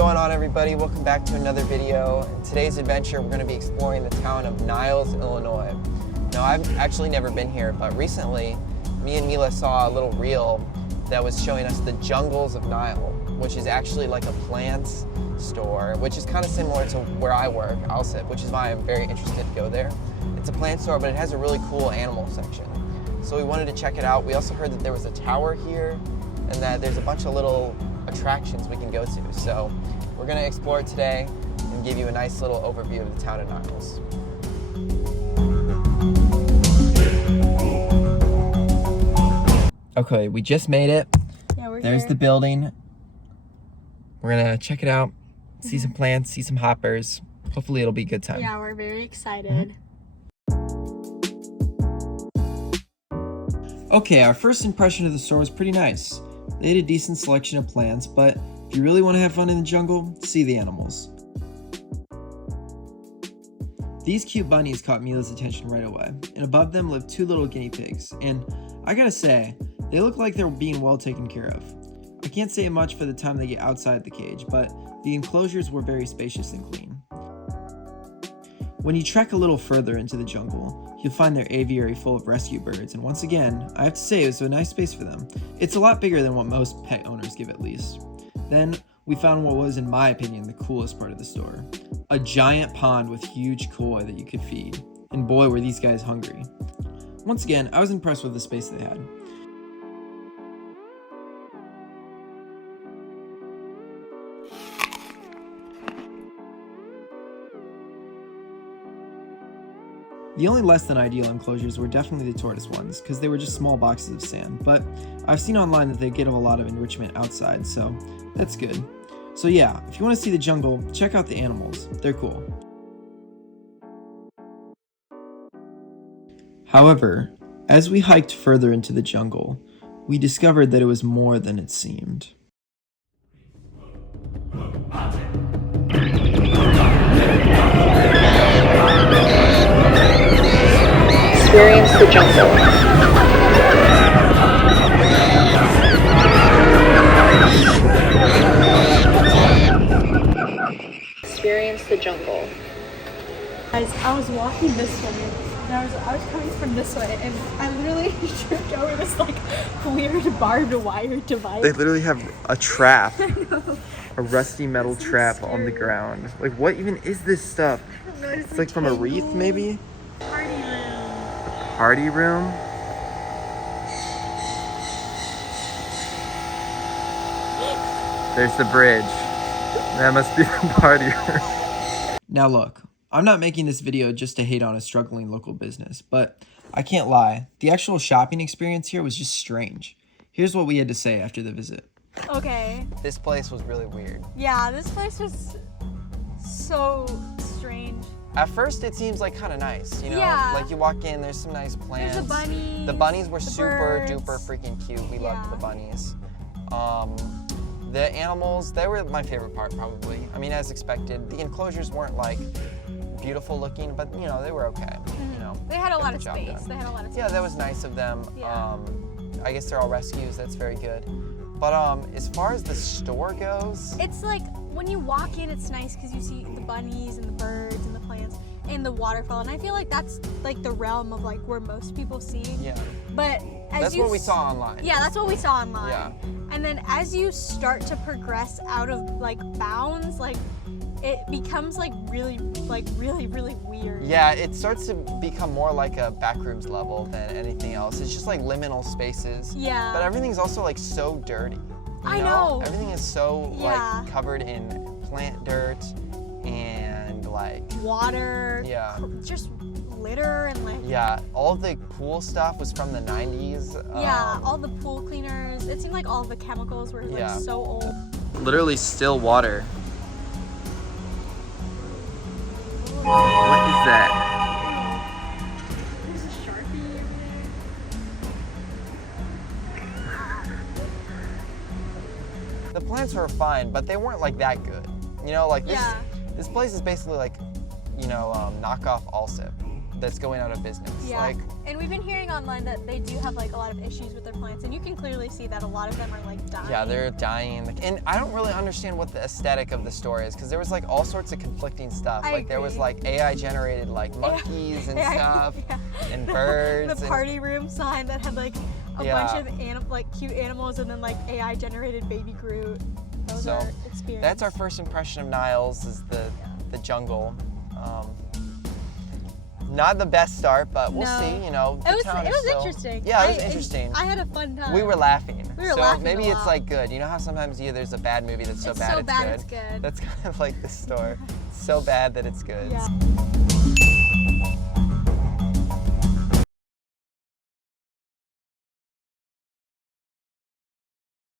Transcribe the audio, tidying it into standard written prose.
going on, everybody? Welcome back to another video. In today's adventure, we're going to be exploring the town of Niles, Illinois. Now, I've actually never been here, but recently, me and Mila saw a little reel that was showing us the jungles of Nile, which is actually like a plants store, which is kind of similar to where I work, Alsip, which is why I'm very interested to go there. It's a plant store, but it has a really cool animal section. So we wanted to check it out. We also heard that there was a tower here and that there's a bunch of little attractions we can go to. So we're gonna explore it today and give you a nice little overview of the town of Niles. Okay, we just made it. Yeah, There's the building. We're gonna check it out, see some plants, see some hoppers. Hopefully it'll be a good time. Yeah, we're very excited. Okay, our first impression of the store was pretty nice. They had a decent selection of plants, but if you really want to have fun in the jungle, see the animals. These cute bunnies caught Mila's attention right away, and above them lived two little guinea pigs, and I gotta say, they look like they're being well taken care of. I can't say much for the time they get outside the cage, but the enclosures were very spacious and clean. When you trek a little further into the jungle, you'll find their aviary full of rescue birds, and once again, I have to say it was a nice space for them. It's a lot bigger than what most pet owners give at least. Then, we found what was, in my opinion, the coolest part of the store. A giant pond with huge koi that you could feed. And boy, were these guys hungry. Once again, I was impressed with the space they had. The only less than ideal enclosures were definitely the tortoise ones, because they were just small boxes of sand, but I've seen online that they get a lot of enrichment outside, so that's good. So yeah, if you want to see the jungle, check out the animals. They're cool. However, as we hiked further into the jungle, we discovered that it was more than it seemed. Experience the jungle. Experience the jungle. Guys, I was walking this way, and I was coming from this way, and I literally tripped over this like weird barbed wire device. They literally have a trap, I know. a rusty metal So trap on the scary. ground. Like, what even is this stuff? I don't know, It's like from a wreath, tangled. maybe? Party room. Party room? There's the bridge. That must be the party room. Now look, I'm not making this video just to hate on a struggling local business, but I can't lie, the actual shopping experience here was just strange. Here's what we had to say after the visit. Okay. This place was really weird. Yeah, this place was so strange. At first it seems like kind of nice, you know? Yeah. Like you walk in, there's some nice plants. There's a bunny. The bunnies were the super birds. duper freaking cute. We loved Yeah. the bunnies. The animals, they were my favorite part probably. I mean, as expected. The enclosures weren't like beautiful looking, but you know, they were okay. You know, They had a got lot the of job space. done. They had a lot of space. Yeah, that was nice of them. Yeah. I guess they're all rescues, that's very good. But as far as the store goes, It's like when you walk in, it's nice because you see the bunnies and the birds and the plants and the waterfall, and I feel like that's like the realm of like where most people see. yeah, But as that's you what we saw online. Yeah, that's what we saw online. Yeah. And then as you start to progress out of like bounds, like it becomes like really weird. Yeah, it starts to become more like a backrooms level than anything else. It's just like liminal spaces. Yeah. But everything's also like so dirty. You I know. Everything is so Yeah. like covered in plant dirt and like Water. yeah. Just litter and like Yeah, all the pool stuff was from the 90s. yeah, all the pool cleaners. It seemed like all the chemicals were like Yeah. so old. Literally still water. What is that? There's a Sharpie over there. The plants were fine, but they weren't like that good. You know, like this Yeah. this place is basically like, you know, knockoff Alsip. that's going out of business. Yeah. Like, and we've been hearing online that they do have like a lot of issues with their plants, and you can clearly see that a lot of them are like dying. yeah, they're dying. And I don't really understand what the aesthetic of the story is, because there was like all sorts of conflicting stuff. I Like there was agree. like AI generated like monkeys and stuff Yeah. and birds. The and- party room sign that had like a Yeah. bunch of like cute animals, and then like AI generated baby Groot. Those So, are experience. That's our first impression of Niles, is the jungle. Not the best start, but we'll No. see. You know, the town It is was still- interesting. Yeah, it was interesting. I had a fun time. We were laughing. We were so laughing maybe a it's lot. like good. You know how sometimes there's a bad movie that's so It's bad so it's bad good? it's good. That's kind of like this story. It's so bad that it's good. Yeah.